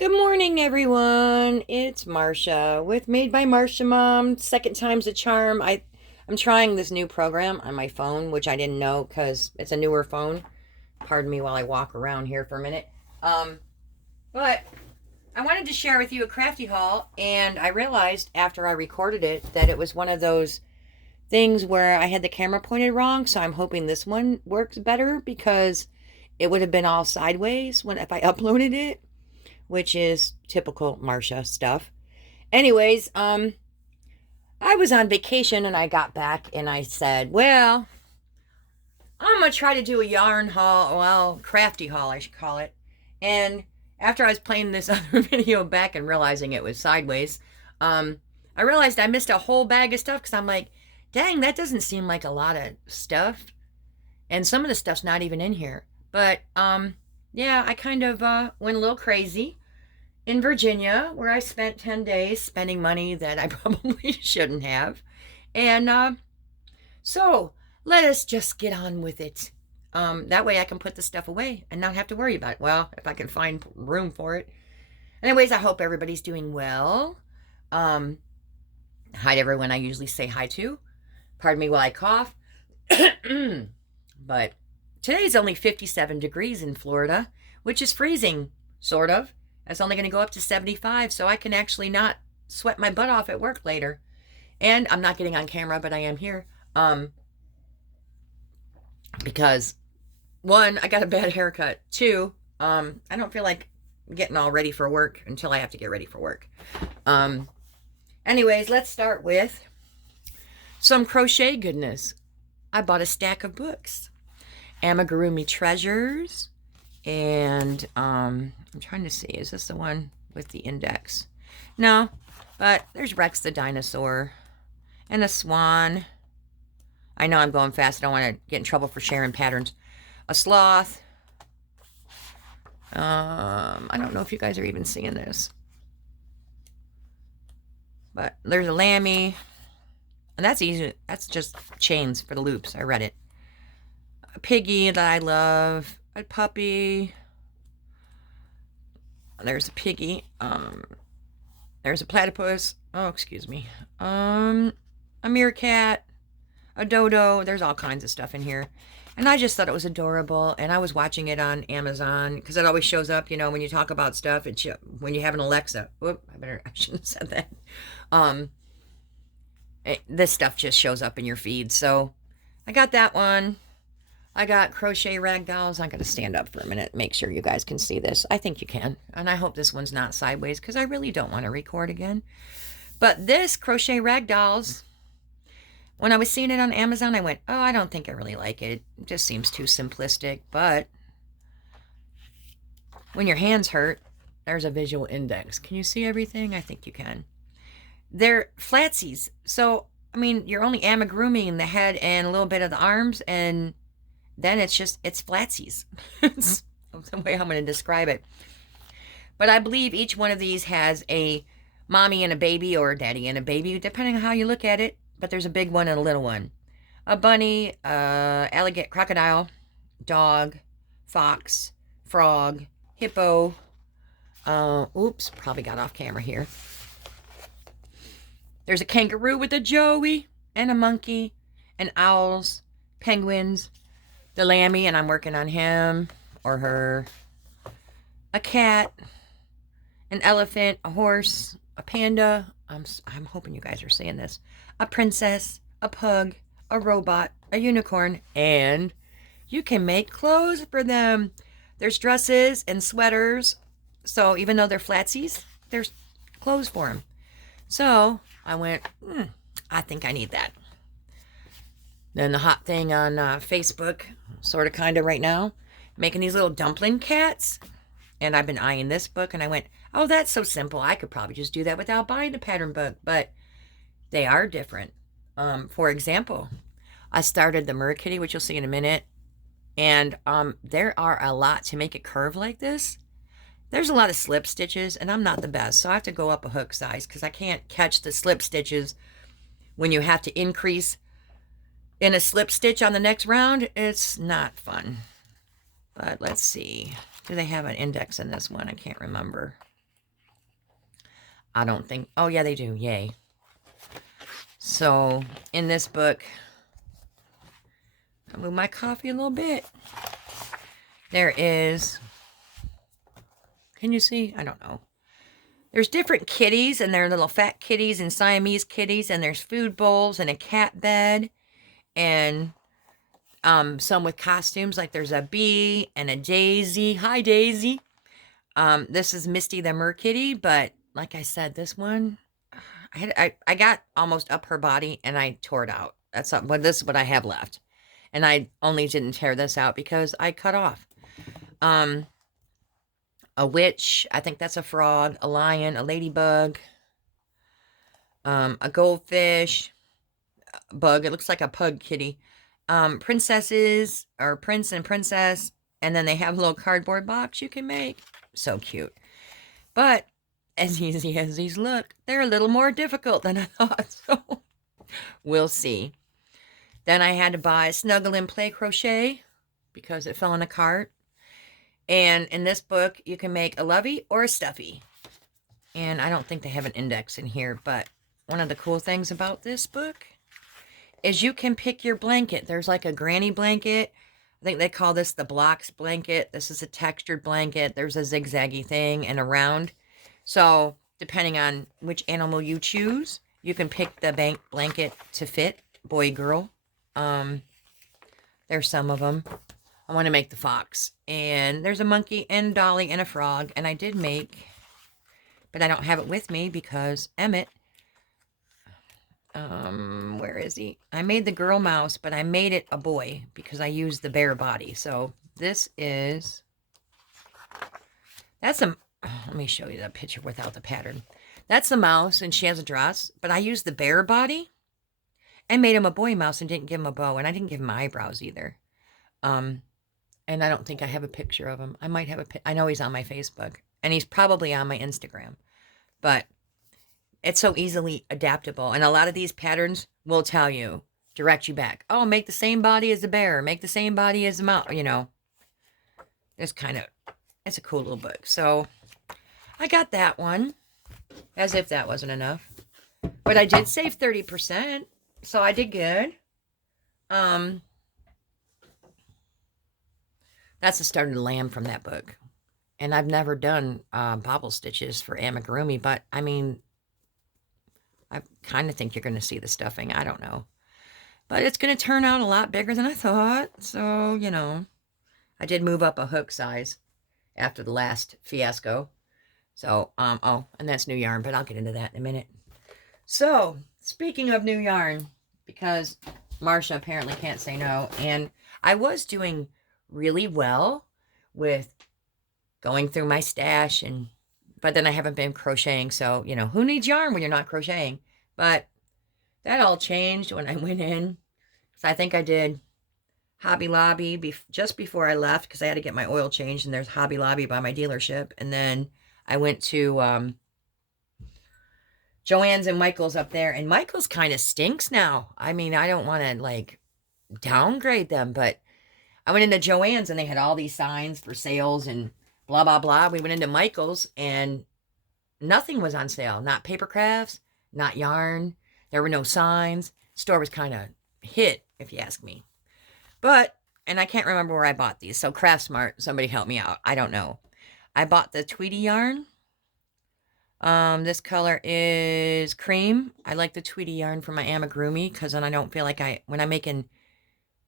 Good morning, everyone. It's Marcia with Made by Marcia Mom. Second time's a charm. I'm trying this new program on my phone, which I didn't know because it's a newer phone. Pardon me while I walk around here for a minute. But I wanted to share with you a crafty haul, and I realized after I recorded it that it was one of those things where I had the camera pointed wrong. So I'm hoping this one works better because it would have been all sideways if I uploaded it, which is typical Marcia stuff. Anyways, I was on vacation and I got back and I said, well, I'm going to try to do a yarn haul, well, crafty haul, I should call it. And after I was playing this other video back and realizing it was sideways, I realized I missed a whole bag of stuff because I'm like, dang, that doesn't seem like a lot of stuff. And some of the stuff's not even in here. But, yeah, I kind of went a little crazy in Virginia, where I spent 10 days spending money that I probably shouldn't have. And so let us just get on with it. That way I can put the stuff away and not have to worry about it. Well, if I can find room for it. Anyways, I hope everybody's doing well. Hi to everyone I usually say hi to. Pardon me while I cough. But today's only 57 degrees in Florida, which is freezing, sort of. It's only going to go up to 75, so I can actually not sweat my butt off at work later. And I'm not getting on camera, but I am here. Because, one, I got a bad haircut. Two, I don't feel like getting all ready for work until I have to get ready for work. Anyways, let's start with some crochet goodness. I bought a stack of books. Amigurumi Treasures. And I'm trying to see, is this the one with the index? No, but there's Rex the dinosaur and a swan. I know I'm going fast. I don't want to get in trouble for sharing patterns. A sloth. I don't know if you guys are even seeing this. But there's a lammy. And that's easy. That's just chains for the loops. I read it. A piggy that I love. A puppy. There's a piggy. There's a platypus. Oh, excuse me. A meerkat. A dodo. There's all kinds of stuff in here. And I just thought it was adorable. And I was watching it on Amazon because it always shows up, you know, when you talk about stuff. When you have an Alexa. Whoop, I shouldn't have said that. This stuff just shows up in your feed. So I got that one. I got Crochet Rag Dolls. I'm going to stand up for a minute, make sure you guys can see this. I think you can. And I hope this one's not sideways because I really don't want to record again. But this Crochet Rag Dolls, when I was seeing it on Amazon, I went, oh, I don't think I really like it. It just seems too simplistic. But when your hands hurt, there's a visual index. Can you see everything? I think you can. They're flatsies. So, I mean, you're only amigurumiing the head and a little bit of the arms, and then it's flatsies. It's the way I'm going to describe it. But I believe each one of these has a mommy and a baby, or a daddy and a baby, depending on how you look at it. But there's a big one and a little one. A bunny, alligator, crocodile, dog, fox, frog, hippo. Oops, probably got off camera here. There's a kangaroo with a joey, and a monkey, and owls, penguins, the lammy, and I'm working on him or her, a cat, an elephant, a horse, a panda. I'm hoping you guys are seeing this. A princess, a pug, a robot, a unicorn, and you can make clothes for them. There's dresses and sweaters. So even though they're flatsies, there's clothes for them. So I went, I think I need that. Then the hot thing on Facebook, sort of kind of right now, making these little dumpling cats. And I've been eyeing this book, and I went, oh, that's so simple. I could probably just do that without buying the pattern book. But they are different. For example, I started the Merkitty, which you'll see in a minute. And there are a lot to make it curve like this. There's a lot of slip stitches, and I'm not the best. So I have to go up a hook size because I can't catch the slip stitches when you have to increase in a slip stitch on the next round. It's not fun. But let's see. Do they have an index in this one? I can't remember. I don't think, oh yeah, they do, yay. So, in this book, I'll move my coffee a little bit. There is, can you see? I don't know. There's different kitties, and there are little fat kitties and Siamese kitties, and there's food bowls and a cat bed, and some with costumes, like there's a bee and a daisy. Hi, Daisy. This is Misty the Merkitty, but like I said, this one, I got almost up her body, and I tore it out. That's not, but this is what I have left. And I only didn't tear this out because I cut off. A witch, I think that's a frog, a lion, a ladybug, a goldfish, a bug, it looks like a pug kitty, princesses, or prince and princess, and then they have a little cardboard box you can make. So cute. But as easy as these look, they're a little more difficult than I thought, so we'll see. Then I had to buy Snuggle and Play Crochet because it fell in a cart. And in this book, you can make a lovey or a stuffy. And I don't think they have an index in here, but one of the cool things about this book is you can pick your blanket. There's like a granny blanket. I think they call this the blocks blanket. This is a textured blanket. There's a zigzaggy thing and a round. So depending on which animal you choose, you can pick the blanket to fit, boy, girl. There's some of them. I want to make the fox. And there's a monkey and a dolly and a frog. And I did make, but I don't have it with me because Emmett, where is he? I made the girl mouse, but I made it a boy because I used the bare body. So this is, that's a, let me show you the picture without the pattern. That's the mouse, and she has a dress, but I used the bare body and made him a boy mouse and didn't give him a bow, and I didn't give him eyebrows either. And I don't think I have a picture of him. I might have I know he's on my Facebook, and he's probably on my Instagram, but it's so easily adaptable. And a lot of these patterns will tell you, direct you back. Oh, make the same body as the bear. Make the same body as the mouse. You know, it's it's a cool little book. So I got that one, as if that wasn't enough. But I did save 30%, so I did good. That's the Start of the Lamb from that book. And I've never done bobble stitches for Amigurumi, but I mean, I kind of think you're going to see the stuffing. I don't know. But it's going to turn out a lot bigger than I thought. So, you know, I did move up a hook size after the last fiasco. So, oh, and that's new yarn, but I'll get into that in a minute. So, speaking of new yarn, because Marcia apparently can't say no, and I was doing really well with going through my stash, but then I haven't been crocheting, so, you know, who needs yarn when you're not crocheting? But that all changed when I went in. So I think I did Hobby Lobby just before I left, because I had to get my oil changed, and there's Hobby Lobby by my dealership. And then I went to Joann's and Michael's up there, and Michael's kind of stinks now. I mean, I don't want to, like, downgrade them, but I went into Joann's, and they had all these signs for sales and blah, blah, blah. We went into Michael's, and nothing was on sale. Not paper crafts, not yarn. There were no signs. Store was kind of hit, if you ask me. But, and I can't remember where I bought these. So Craft Smart, somebody help me out. I don't know. I bought the Tweety yarn. This color is cream. I like the Tweety yarn for my Amigurumi, because then I don't feel like when I'm making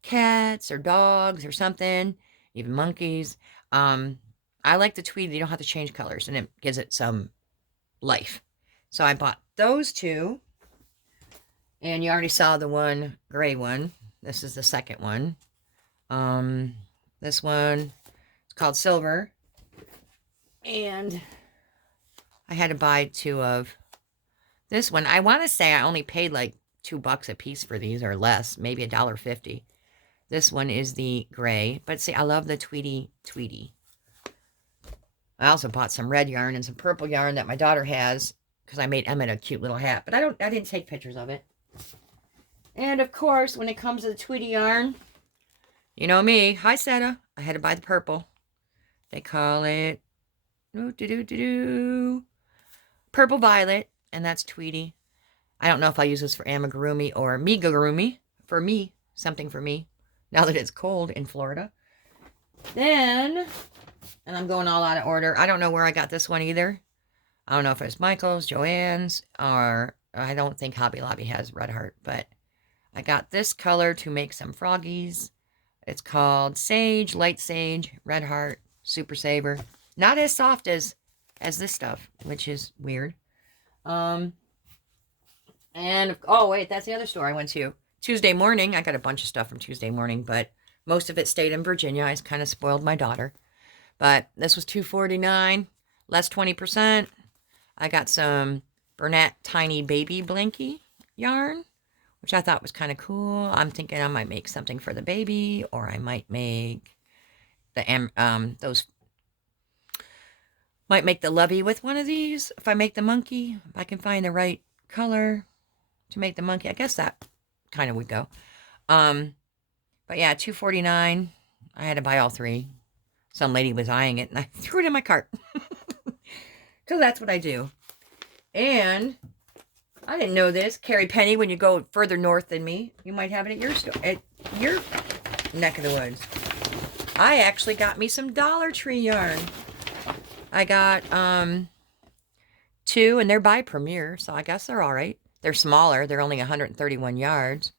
cats or dogs or something, even monkeys, I like the Tweety. You don't have to change colors, and it gives it some life. So I bought those two. And you already saw the one gray one. This is the second one. This one, it's called Silver. And I had to buy two of this one. I want to say I only paid like $2 a piece for these, or less, maybe $1.50. This one is the gray. But see, I love the Tweety. I also bought some red yarn and some purple yarn that my daughter has, because I made Emmett a cute little hat. But I didn't take pictures of it. And of course, when it comes to the Tweety yarn, you know me. Hi, Seta. I had to buy the purple. They call it Purple Violet, and that's Tweety. I don't know if I'll use this for Amigurumi or Amigurumi. For me, something for me, now that it's cold in Florida. Then, and I'm going all out of order. I don't know where I got this one either. I don't know if it's Michael's, Joann's, or I don't think Hobby Lobby has Red Heart, but I got this color to make some froggies. It's called Sage, Light Sage, Red Heart, Super Saver. Not as soft as this stuff, which is weird. And, oh wait, that's the other store I went to. Tuesday Morning. I got a bunch of stuff from Tuesday Morning, but most of it stayed in Virginia. I kind of spoiled my daughter. But this was $2.49, less 20%. I got some Bernat Tiny Baby Blinky yarn, which I thought was kind of cool. I'm thinking I might make something for the baby, or I might make might make the lovey with one of these. If I make the monkey, if I can find the right color to make the monkey, I guess that kind of would go. But yeah, $2.49. I had to buy all three. Some lady was eyeing it, and I threw it in my cart. Because that's what I do. And I didn't know this. Carrie Penny, when you go further north than me, you might have it at your store, at your neck of the woods. I actually got me some Dollar Tree yarn. I got 2, and they're by Premier, so I guess they're all right. They're smaller. They're only 131 yards.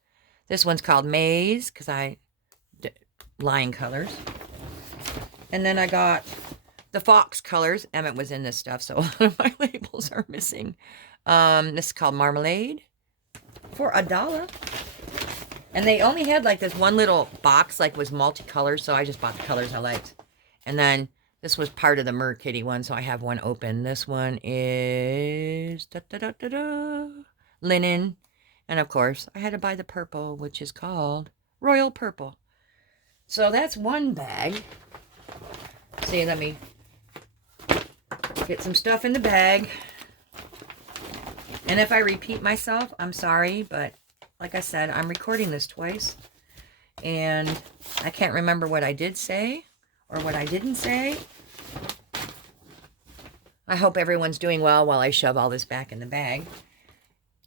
This one's called Maze, because lion colors. And then I got the fox colors. Emmett was in this stuff, so a lot of my labels are missing. This is called Marmalade for $1. And they only had like this one little box, like was multicolor, so I just bought the colors I liked. And then this was part of the Mer Kitty one, so I have one open. This one is linen. And of course, I had to buy the purple, which is called Royal Purple. So that's one bag. See, let me get some stuff in the bag. And if I repeat myself, I'm sorry, but like I said, I'm recording this twice. And I can't remember what I did say or what I didn't say. I hope everyone's doing well while I shove all this back in the bag.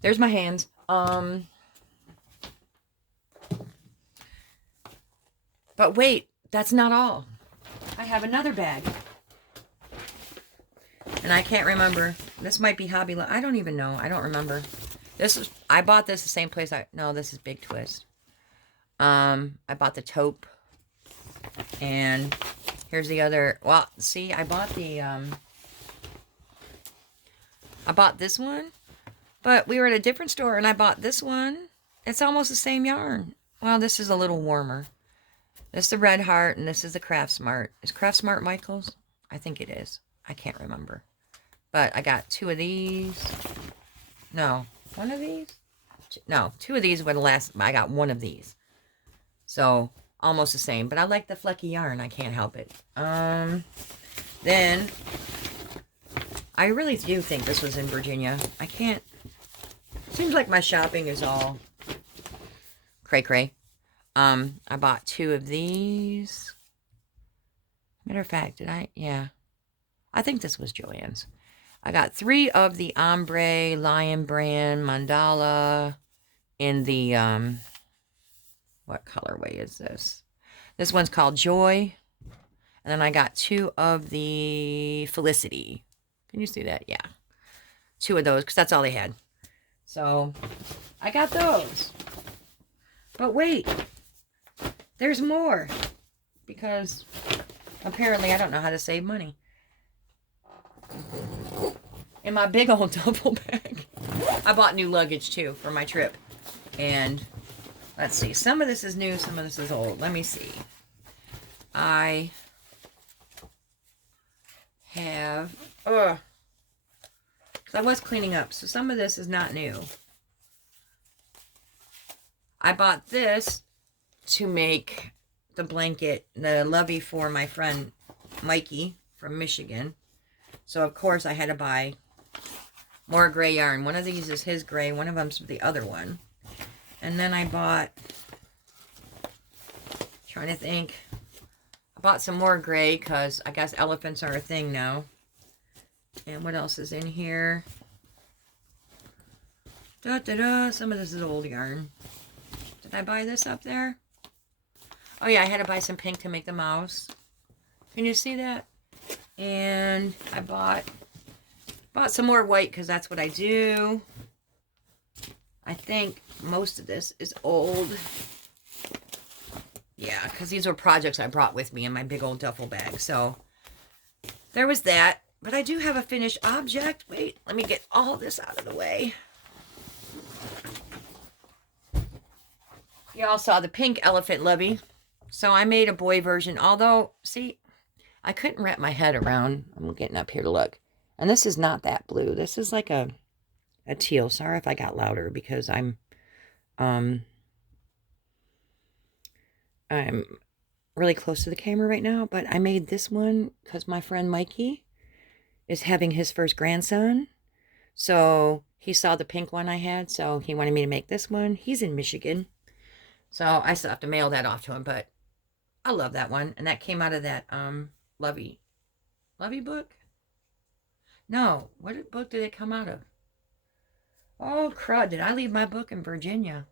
There's my hands. But wait, that's not all. I have another bag. And I can't remember. This might be Hobby Lobby. I don't even know. I don't remember. I bought this the same place. No, this is Big Twist. I bought the taupe. And here's the other. Well, see, I bought this one. But we were at a different store and I bought this one. It's almost the same yarn. Well, this is a little warmer. This is the Red Heart and this is the Craft Smart. Is Craft Smart Michael's? I think it is. I can't remember. But I got 2 of these. No, 1 of these? No, 2 of these were the last. I got 1 of these. So, almost the same. But I like the flecky yarn. I can't help it. Then, I really do think this was in Virginia. I can't. Seems like my shopping is all cray-cray. I bought 2 of these. Matter of fact, did I? Yeah. I think this was Joann's. I got 3 of the Ombre Lion Brand Mandala in the, what colorway is this? This one's called Joy. And then I got 2 of the Felicity. Can you see that? Yeah. 2 of those, because that's all they had. So, I got those. But wait. There's more. Because apparently I don't know how to save money. In my big old duffel bag. I bought new luggage too for my trip. And let's see. Some of this is new, some of this is old. Let me see. I have... because I was cleaning up. So some of this is not new. I bought this to make the blanket, the lovey for my friend Mikey from Michigan. So, of course, I had to buy more gray yarn. One of these is his gray. One of them's the other one. And then I bought, trying to think, I bought some more gray because I guess elephants are a thing now. And what else is in here? Some of this is old yarn. Did I buy this up there? Oh yeah, I had to buy some pink to make the mouse. Can you see that? And I bought some more white because that's what I do. I think most of this is old. Yeah, because these were projects I brought with me in my big old duffel bag. So there was that. But I do have a finished object. Wait, let me get all this out of the way. Y'all saw the pink elephant levy. So I made a boy version. Although, see, I couldn't wrap my head around. I'm getting up here to look. And this is not that blue. This is like a teal. Sorry if I got louder because I'm really close to the camera right now. But I made this one because my friend Mikey is having his first grandson. So he saw the pink one I had. So he wanted me to make this one. He's in Michigan. So I still have to mail that off to him. But I love that one. And that came out of that Lovey book? No. What book did it come out of? Oh, crud. Did I leave my book in Virginia?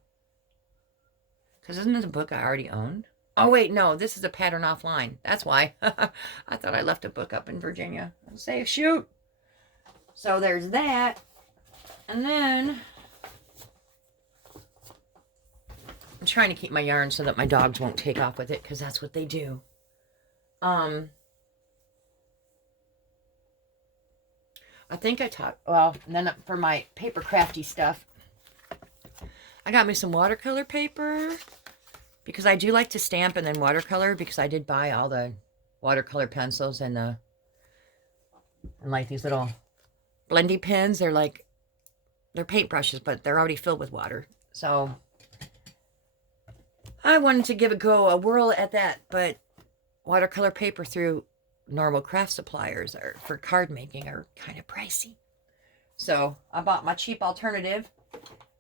Because isn't this a book I already owned? Oh, wait. No. This is a pattern offline. That's why. I thought I left a book up in Virginia. I'll say, shoot. So there's that. And then I'm trying to keep my yarn so that my dogs won't take off with it because that's what they do. I think I taught, well, and then for my paper crafty stuff, I got me some watercolor paper because I do like to stamp and then watercolor because I did buy all the watercolor pencils and like these little blendy pens. They're paintbrushes, but they're already filled with water. So I wanted to give a whirl at that, but watercolor paper through normal craft suppliers or for card making are kind of pricey. So I bought my cheap alternative.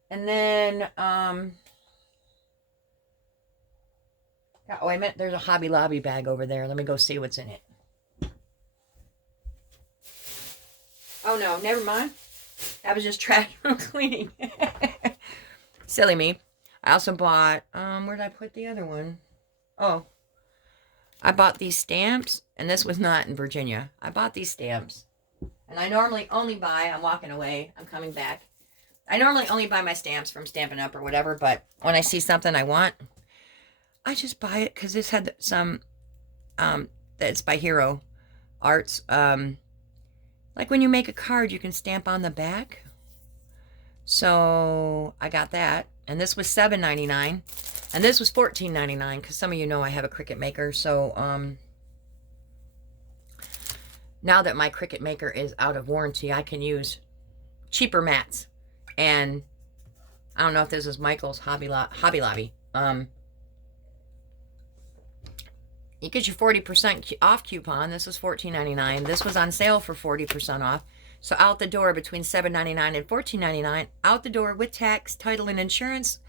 And then, oh, I meant there's a Hobby Lobby bag over there. Let me go see what's in it. Oh no, never mind. That was just trash from cleaning. Silly me. I also bought, where did I put the other one? Oh, I bought these stamps, and this was not in Virginia. I bought these stamps, and I normally only buy, I'm walking away, I'm coming back. I normally only buy my stamps from Stampin' Up! Or whatever, but when I see something I want, I just buy it, because this had some, it's by Hero Arts. Like when you make a card, you can stamp on the back. So I got that, and this was $7.99. And this was $14.99 because some of you know I have a Cricut maker. So now that my Cricut maker is out of warranty, I can use cheaper mats. And I don't know if this is Michael's Hobby Lobby. You get your 40% off coupon. This was $14.99. This was on sale for 40% off. So out the door between $7.99 and $14.99. Out the door with tax, title, and insurance.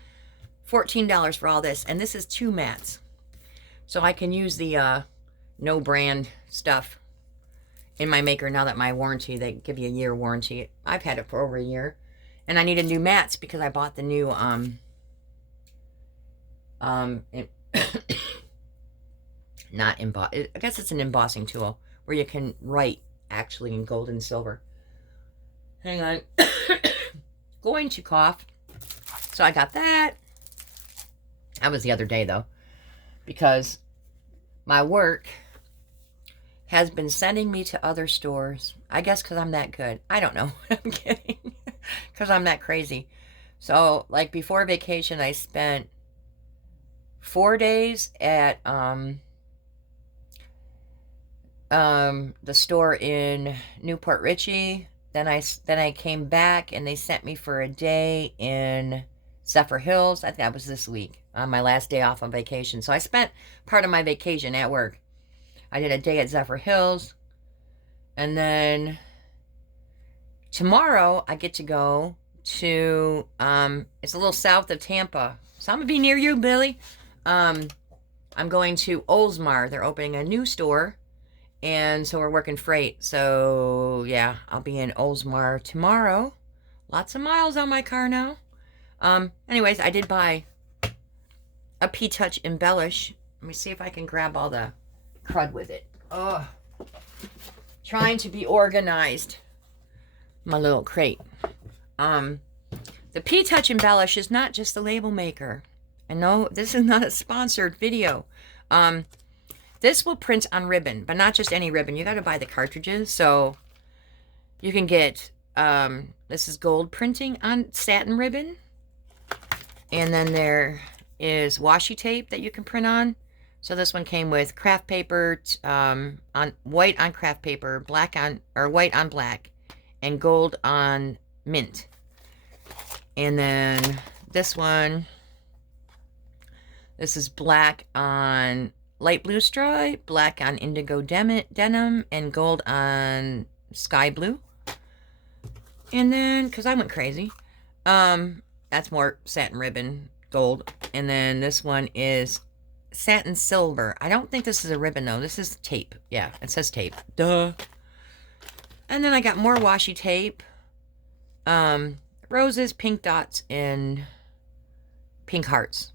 $14 for all this, and this is 2 mats. So I can use the no brand stuff in my maker now that my warranty, they give you a year warranty. I've had it for over a year. And I needed new mats because I bought the new not emboss, I guess it's an embossing tool where you can write actually in gold and silver. Hang on. Going to cough. So I got that. That was the other day, though, because my work has been sending me to other stores. I guess because I'm that good. I don't know. I'm kidding. Because I'm that crazy. So, like, before vacation, I spent 4 days at the store in Newport Richey. Then I came back, and they sent me for a day in Zephyr Hills. I think that was this week, on my last day off on vacation. So I spent part of my vacation at work. I did a day at Zephyr Hills. And then tomorrow I get to go to, it's a little south of Tampa. So I'm going to be near you, Billy. I'm going to Oldsmar. They're opening a new store. And so we're working freight. So yeah, I'll be in Oldsmar tomorrow. Lots of miles on my car now. Anyways, I did buy a P-Touch Embellish. Let me see if I can grab all the crud with it. Oh, trying to be organized. My little crate. The P-Touch Embellish is not just the label maker. And no, this is not a sponsored video. This will print on ribbon, but not just any ribbon. You got to buy the cartridges. So you can get, this is gold printing on satin ribbon. And then there is washi tape that you can print on. So this one came with craft paper, on white on craft paper, black on, or white on black, and gold on mint. And then this one, this is black on light blue stripe, black on indigo denim, and gold on sky blue. And then, because I went crazy, that's more satin ribbon, gold. And then this one is satin silver. I don't think this is a ribbon, though. This is tape. Yeah, it says tape. Duh. And then I got more washi tape. Roses, pink dots, and pink hearts.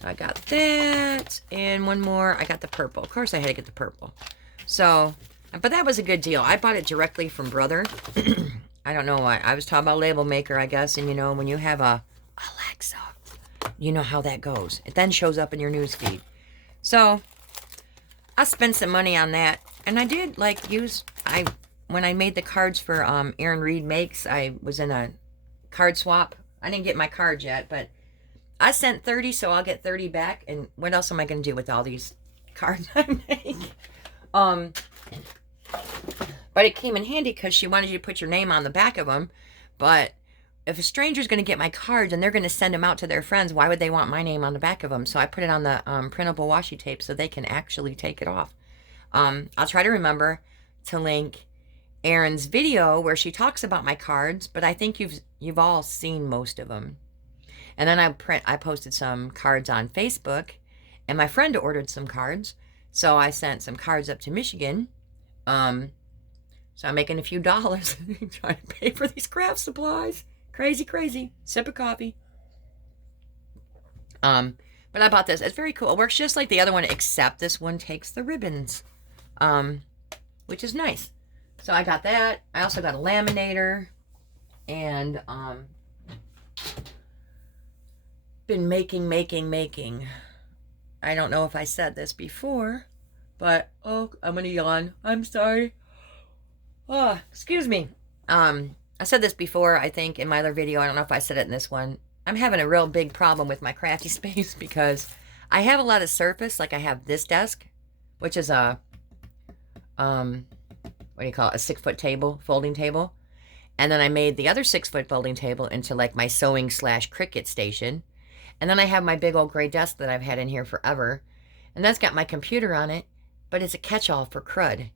So I got that. And one more. I got the purple. Of course I had to get the purple. So, but that was a good deal. I bought it directly from Brother. I don't know why. I was talking about label maker, I guess. And, you know, when you have a Alexa, you know how that goes. It then shows up in your news feed. So, I spent some money on that. And I did, like, when I made the cards for Erin Reed Makes, I was in a card swap. I didn't get my cards yet, but I sent 30, so I'll get 30 back. And what else am I going to do with all these cards I make? But it came in handy because she wanted you to put your name on the back of them. But if a stranger's going to get my cards and they're going to send them out to their friends, why would they want my name on the back of them? So I put it on the printable washi tape so they can actually take it off. I'll try to remember to link Erin's video where she talks about my cards, but I think you've all seen most of them. And then I posted some cards on Facebook, and my friend ordered some cards, so I sent some cards up to Michigan. So I'm making a few dollars trying to pay for these craft supplies. Crazy, crazy. Sip of coffee. But I bought this. It's very cool. It works just like the other one, except this one takes the ribbons, which is nice. So I got that. I also got a laminator, and been making. I don't know if I said this before, but oh, I'm gonna yawn. I'm sorry. Oh, excuse me. I said this before, I think, in my other video. I don't know if I said it in this one. I'm having a real big problem with my crafty space because I have a lot of surface. Like I have this desk, which is a what do you call it? A 6-foot table, folding table. And then I made the other 6-foot folding table into like my sewing / Cricut station. And then I have my big old gray desk that I've had in here forever. And that's got my computer on it, but it's a catch-all for crud.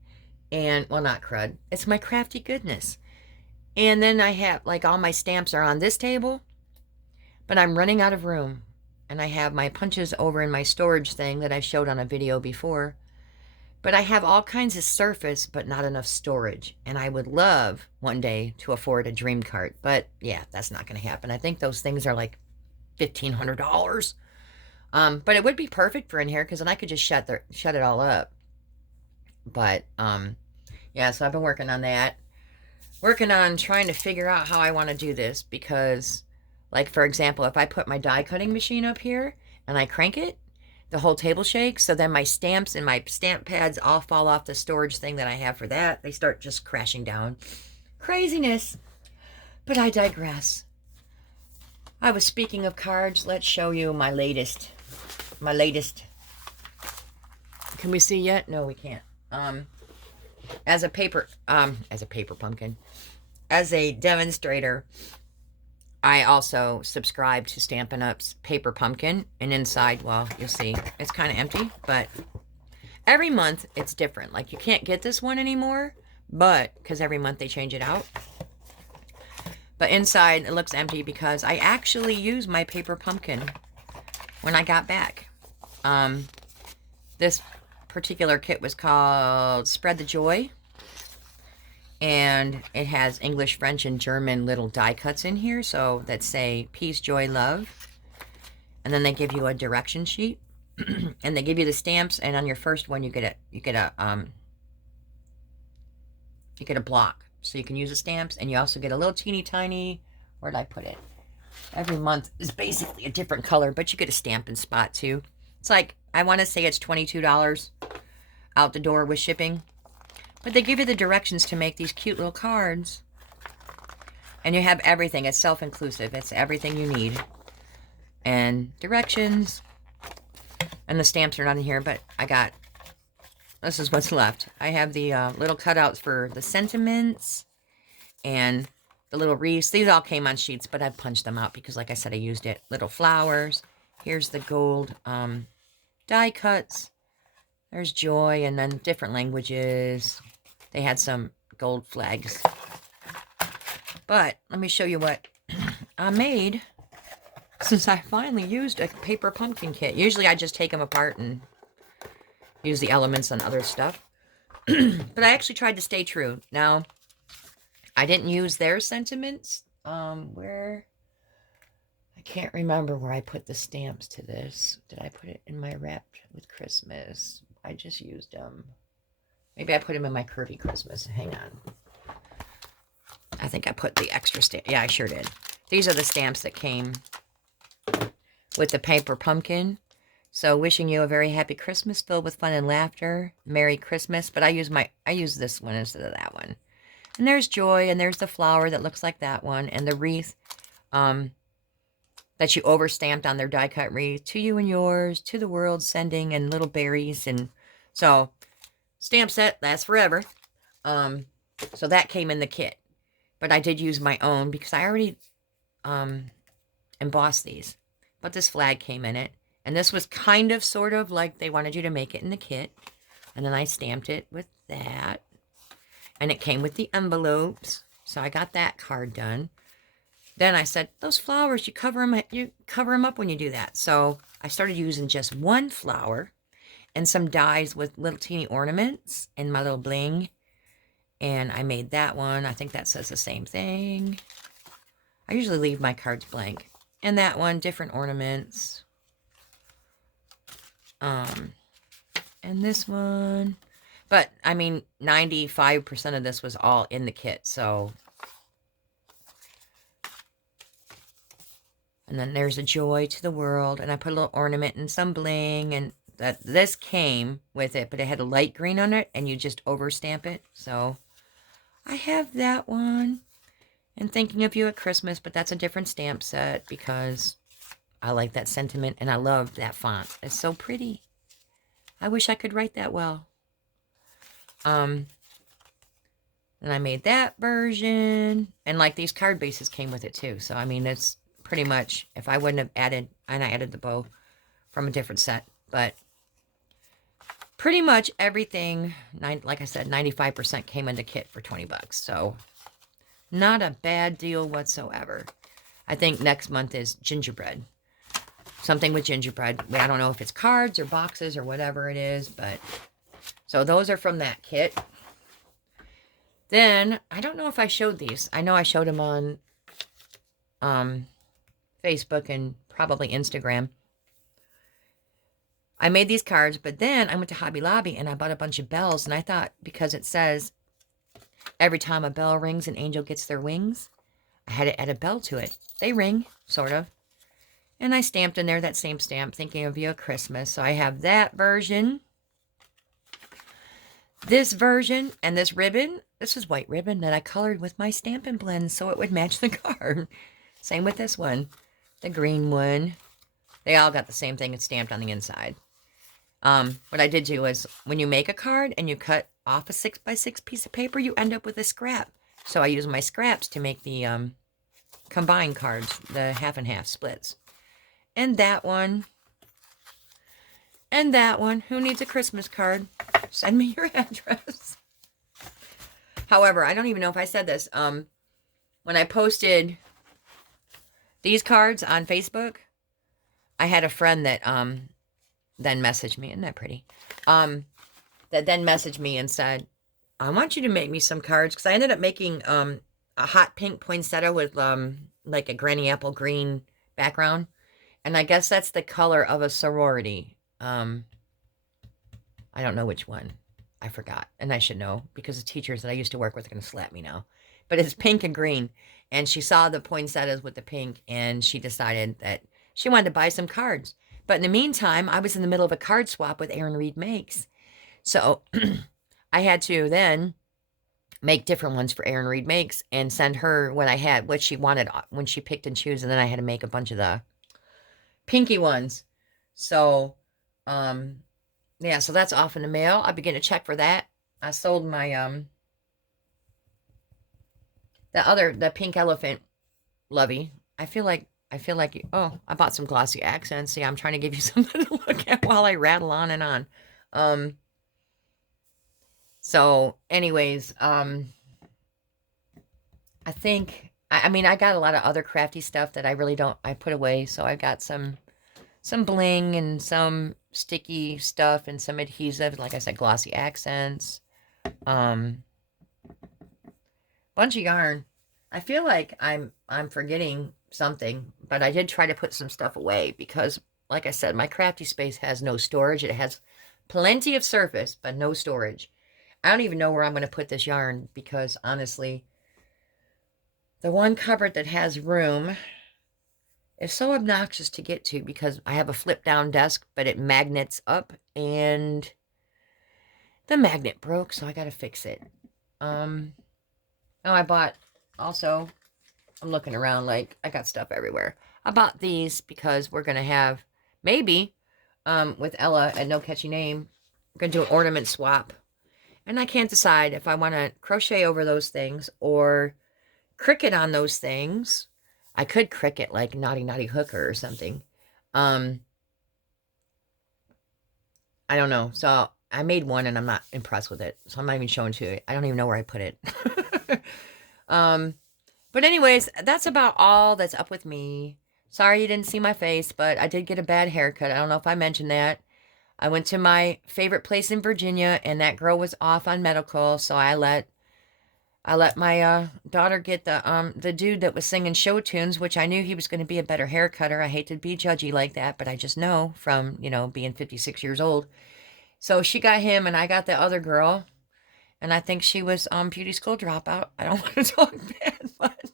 And, well, not crud. It's my crafty goodness. And then I have, like, all my stamps are on this table, but I'm running out of room. And I have my punches over in my storage thing that I showed on a video before. But I have all kinds of surface, but not enough storage. And I would love one day to afford a dream cart. But yeah, that's not going to happen. I think those things are like $1,500. But it would be perfect for in here because then I could just shut it all up. But yeah, so I've been working on that. Working on trying to figure out how I want to do this because, like, for example, if I put my die cutting machine up here and I crank it, the whole table shakes, so then my stamps and my stamp pads all fall off the storage thing that I have for that. They start just crashing down. Craziness. But I digress. I was speaking of cards. Let's show you my latest. Can we see yet? No, we can't. As a paper pumpkin. As a demonstrator, I also subscribe to Stampin' Up's Paper Pumpkin. And inside, well, you'll see, it's kind of empty. But every month, it's different. Like, you can't get this one anymore. But, because every month they change it out. But inside, it looks empty because I actually used my Paper Pumpkin when I got back. This particular kit was called Spread the Joy. And it has English, French, and German little die cuts in here. So that say peace, joy, love. And then they give you a direction sheet. And they give you the stamps. And on your first one, you get a block. So you can use the stamps. And you also get a little teeny tiny, where did I put it? Every month is basically a different color. But you get a Stampin' spot too. It's like, I want to say it's $22 out the door with shipping. But they give you the directions to make these cute little cards. And you have everything. It's self-inclusive. It's everything you need. And directions. And the stamps are not in here, but I got... This is what's left. I have the little cutouts for the sentiments. And the little wreaths. These all came on sheets, but I punched them out because, like I said, I used it. Little flowers. Here's the gold die cuts. There's joy, and then different languages. They had some gold flags. But let me show you what I made since I finally used a paper pumpkin kit. Usually I just take them apart and use the elements on other stuff. But I actually tried to stay true. Now, I didn't use their sentiments. Where... I can't remember where I put the stamps to this. Did I put it in my Wrapped with Christmas? I just used them. Maybe I put them in my Curvy Christmas. Hang on. I think I put the extra stamp. Yeah, I sure did. These are the stamps that came with the paper pumpkin. So, wishing you a very happy Christmas filled with fun and laughter. Merry Christmas. But I use this one instead of that one. And there's joy, and there's the flower that looks like that one, and the wreath that you overstamped on their die cut wreath. To you and yours, to the world, sending, and little berries. And so, stamp set lasts forever. So that came in the kit. But I did use my own because I already embossed these. But this flag came in it. And this was kind of, sort of, like they wanted you to make it in the kit. And then I stamped it with that. And it came with the envelopes. So I got that card done. Then I said, those flowers, you cover them up when you do that. So I started using just one flower and some dies with little teeny ornaments and my little bling. And I made that one. I think that says the same thing. I usually leave my cards blank. And that one, different ornaments. And this one. But, I mean, 95% of this was all in the kit, so. And then there's a joy to the world. And I put a little ornament and some bling. And this came with it, but it had a light green on it. And you just overstamp it. So, I have that one. And thinking of you at Christmas, but that's a different stamp set because I like that sentiment. And I love that font. It's so pretty. I wish I could write that well. And I made that version. And like these card bases came with it too. So, I mean, it's pretty much, if I wouldn't have added, and I added the bow from a different set. But pretty much everything, like I said, 95% came in the kit for 20 bucks. So, not a bad deal whatsoever. I think next month is gingerbread. Something with gingerbread. I don't know if it's cards or boxes or whatever it is, but... So those are from that kit. Then, I don't know if I showed these. I know I showed them on Facebook and probably Instagram. I made these cards, but then I went to Hobby Lobby and I bought a bunch of bells. And I thought, because it says, every time a bell rings, an angel gets their wings, I had to add a bell to it. They ring, sort of. And I stamped in there that same stamp, thinking of you at Christmas. So I have that version. This version and this ribbon, this is white ribbon that I colored with my Stampin' blend so it would match the card. Same with this one, the green one. They all got the same thing. It's stamped on the inside. What I did do was when you make a card and you cut off a 6x6 piece of paper, you end up with a scrap. So I use my scraps to make the combined cards, the half and half splits. And that one. And that one. Who needs a Christmas card? Send me your address. However, I don't even know if I said this. When I posted these cards on Facebook, I had a friend that then messaged me. Isn't that pretty? that then messaged me and said, I want you to make me some cards, because I ended up making a hot pink poinsettia with like a granny apple green background. And I guess that's the color of a sorority. I don't know which one. I forgot. And I should know, because the teachers that I used to work with are going to slap me now. But it's pink and green. And she saw the poinsettias with the pink, and she decided that she wanted to buy some cards. But in the meantime, I was in the middle of a card swap with Erin Reed Makes. So I had to then make different ones for Erin Reed Makes and send her what she wanted when she picked and choose. And then I had to make a bunch of the pinky ones. So, yeah, so that's off in the mail. I'll begin to check for that. I sold my, the pink elephant lovey. I feel like, oh, I bought some glossy accents. See, I'm trying to give you something to look at while I rattle on and on. So anyways, I think, I mean, I got a lot of other crafty stuff that I put away. So I got some bling and some sticky stuff and some adhesive, like I said, glossy accents. Bunch of yarn. I feel like I'm forgetting something, but I did try to put some stuff away because, like I said, my crafty space has no storage. It has plenty of surface, but no storage. I don't even know where I'm going to put this yarn because, honestly, the one cupboard that has room is so obnoxious to get to because I have a flip-down desk, but it magnets up, and the magnet broke, so I got to fix it. Oh, I bought, also, I'm looking around like I got stuff everywhere. I bought these because we're going to have, maybe, with Ella at No Catchy Name, we're going to do an ornament swap. And I can't decide if I want to crochet over those things or cricket on those things. I could cricket like Naughty Naughty Hooker or something. I don't know. So I made one and I'm not impressed with it. So I'm not even showing to it. I don't even know where I put it. But anyways, that's about all that's up with me. Sorry you didn't see my face, but I did get a bad haircut. I don't know if I mentioned that. I went to my favorite place in Virginia, and that girl was off on medical, so I let my daughter get the dude that was singing show tunes, which I knew he was going to be a better hair cutter. I hate to be judgy like that, but I just know from, being 56 years old. So she got him, and I got the other girl, and I think she was beauty school dropout. I don't want to talk bad, but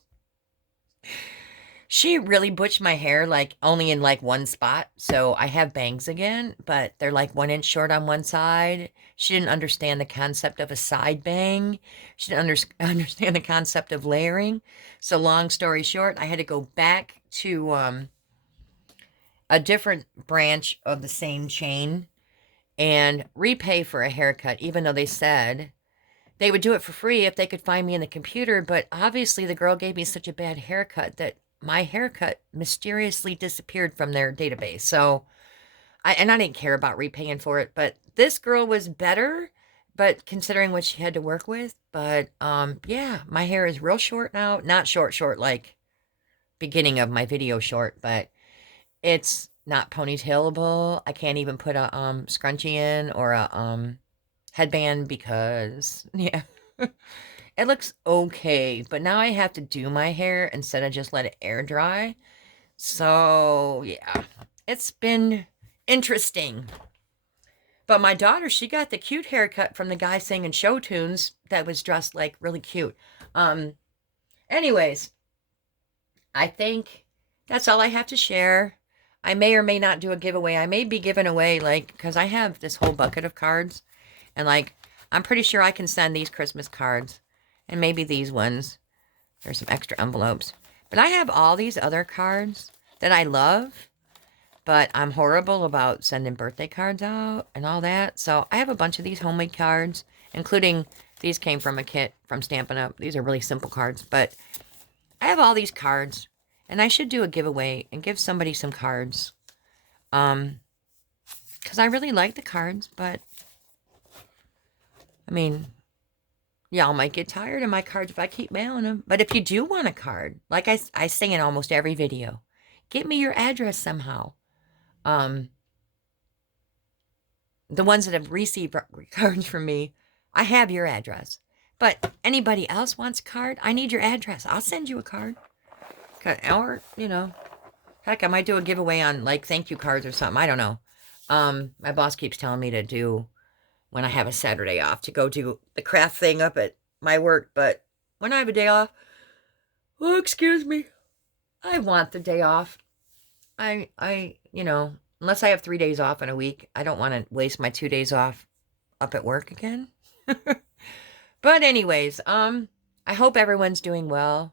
she really butched my hair, like, only in, like, one spot. So I have bangs again, but they're, like, 1 inch short on one side. She didn't understand the concept of a side bang. She didn't understand the concept of layering. So long story short, I had to go back to a different branch of the same chain and repay for a haircut, even though they said they would do it for free if they could find me in the computer. But obviously the girl gave me such a bad haircut that my haircut mysteriously disappeared from their database. So, I didn't care about repaying for it, but this girl was better, but considering what she had to work with. But, yeah, my hair is real short now. Not short, like beginning of my video short, but it's not ponytailable. I can't even put a, scrunchie in or a, headband because, yeah. It looks okay, but now I have to do my hair instead of just let it air dry. So, yeah, it's been interesting. But my daughter, she got the cute haircut from the guy singing show tunes that was dressed like really cute. Anyways, I think that's all I have to share. I may or may not do a giveaway. I may be giving away, like, because I have this whole bucket of cards. And, like, I'm pretty sure I can send these Christmas cards. And maybe these ones. There's some extra envelopes. But I have all these other cards that I love. But I'm horrible about sending birthday cards out and all that. So I have a bunch of these homemade cards. Including, these came from a kit from Stampin' Up. These are really simple cards. But I have all these cards. And I should do a giveaway and give somebody some cards. Because I really like the cards. But, I mean, y'all might get tired of my cards if I keep mailing them. But if you do want a card, like I say in almost every video, get me your address somehow. the ones that have received cards from me, I have your address. But anybody else wants a card, I need your address. I'll send you a card. Or, you know, heck, I might do a giveaway on, like, thank you cards or something. I don't know. My boss keeps telling me to do, when I have a Saturday off, to go do the craft thing up at my work. But when I have a day off, oh, excuse me, I want the day off. You know, unless I have 3 days off in a week, I don't want to waste my 2 days off up at work again. But anyways, I hope everyone's doing well.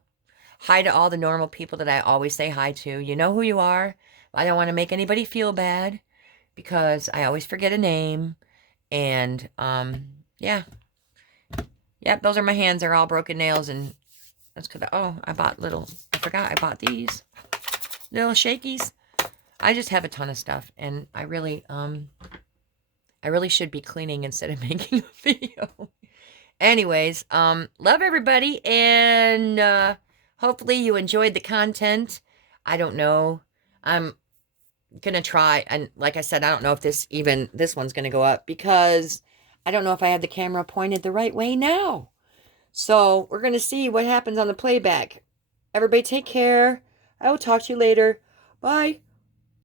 Hi to all the normal people that I always say hi to. You know who you are. I don't want to make anybody feel bad because I always forget a name. And, yeah. Yep, those are my hands. They're all broken nails. And that's because, I forgot I bought these little shakies. I just have a ton of stuff. And I really should be cleaning instead of making a video. Anyways, love everybody. And, hopefully you enjoyed the content. I don't know. I'm going to try. And like I said, I don't know if this one's going to go up because I don't know if I have the camera pointed the right way now. So we're going to see what happens on the playback. Everybody take care. I will talk to you later. Bye.